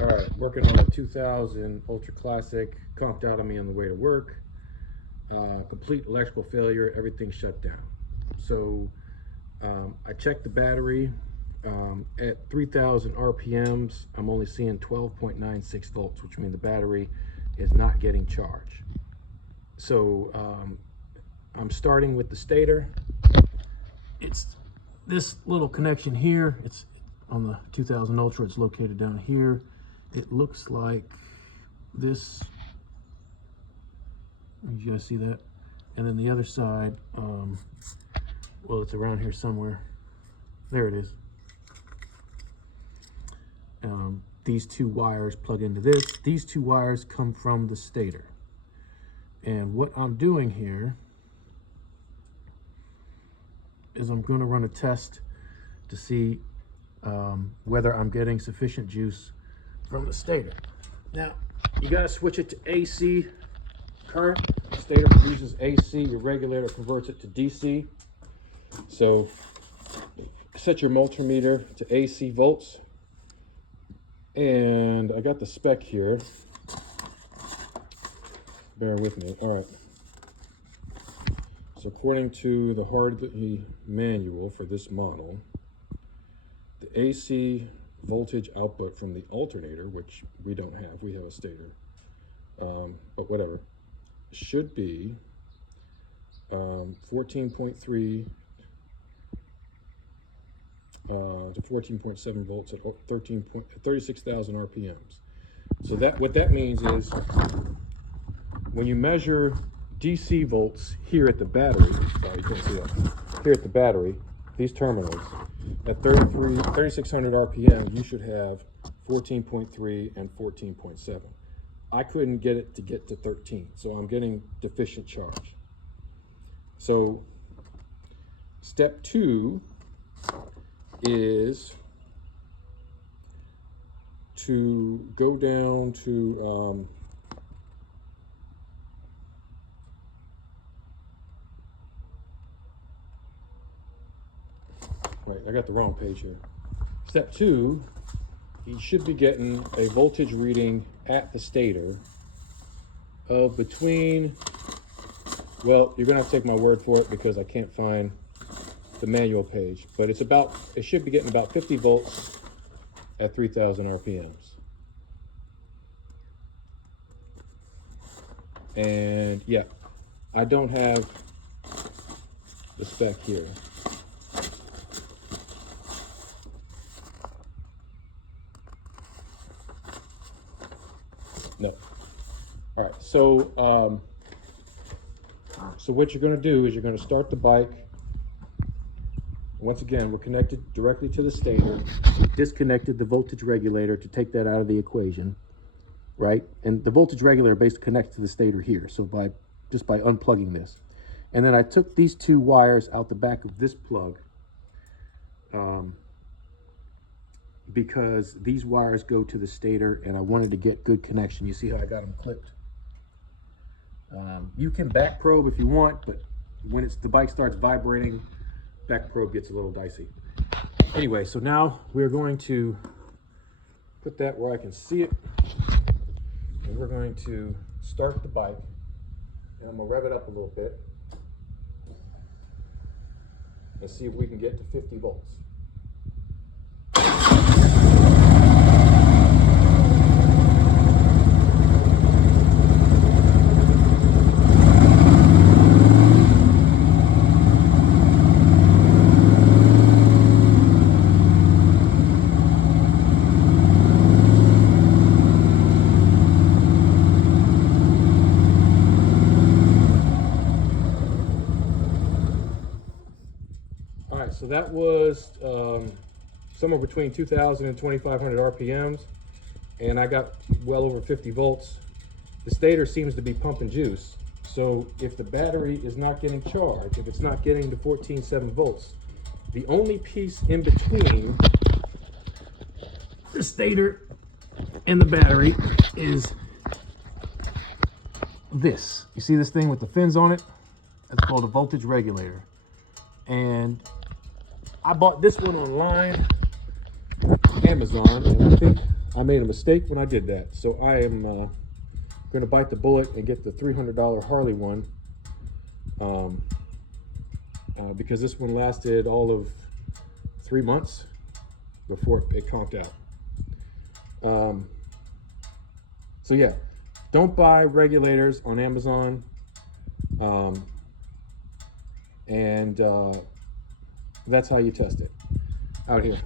All right, working on a 2000 Ultra Classic, conked out on me on the way to work. Complete electrical failure, everything shut down. So I checked the battery. At 3000 RPMs, I'm only seeing 12.96 volts, which means the battery is not getting charged. So I'm starting with the stator. It's this little connection here. It's on the 2000 Ultra, it's located down here. It looks like this. You guys see that? And then the other side, well, it's around here somewhere. There it is. These two wires plug into this. These two wires come from the stator. And what I'm doing here is I'm going to run a test to see whether I'm getting sufficient juice from the stator. Now, you got to switch it to AC current. The stator produces AC, your regulator converts it to DC. So set your multimeter to AC volts. And I got the spec here. Bear with me. All right. So according to the Hardy manual for this model, the AC voltage output from the alternator, which we don't have, we have a stator, but whatever, should be 14.3 to 14.7 volts at 36,000 RPMs. So what that means is when you measure DC volts here at the battery, sorry, you can't see that, here at the battery, these terminals, at 3,600 RPM, you should have 14.3 and 14.7. I couldn't get it to get to 13, so I'm getting deficient charge. So step 2 is to go down to right, I got the wrong page here. Step 2, you should be getting a voltage reading at the stator of between, well, you're gonna have to take my word for it because I can't find the manual page, but it should be getting about 50 volts at 3000 RPMs. And yeah, I don't have the spec here. No. All right, so what you're gonna do is you're gonna start the bike. Once again, we're connected directly to the stator. Disconnected the voltage regulator to take that out of the equation, right? And the voltage regulator basically connects to the stator here. So just by unplugging this. And then I took these two wires out the back of this plug because these wires go to the stator and I wanted to get good connection. You see how I got them clipped? You can back probe if you want, but when the bike starts vibrating, back probe gets a little dicey. Anyway, so now we're going to put that where I can see it. And we're going to start the bike. And I'm gonna rev it up a little bit and see if we can get to 50 volts. So that was somewhere between 2,000 and 2,500 RPMs, and I got well over 50 volts. The stator seems to be pumping juice. So if the battery is not getting charged, if it's not getting to 14.7 volts, the only piece in between the stator and the battery is this. You see this thing with the fins on it? That's called a voltage regulator. And I bought this one online, Amazon, and I think I made a mistake when I did that. So I am going to bite the bullet and get the $300 Harley one, because this one lasted all of 3 months before it conked out. So yeah, don't buy regulators on Amazon, and that's how you test it out here.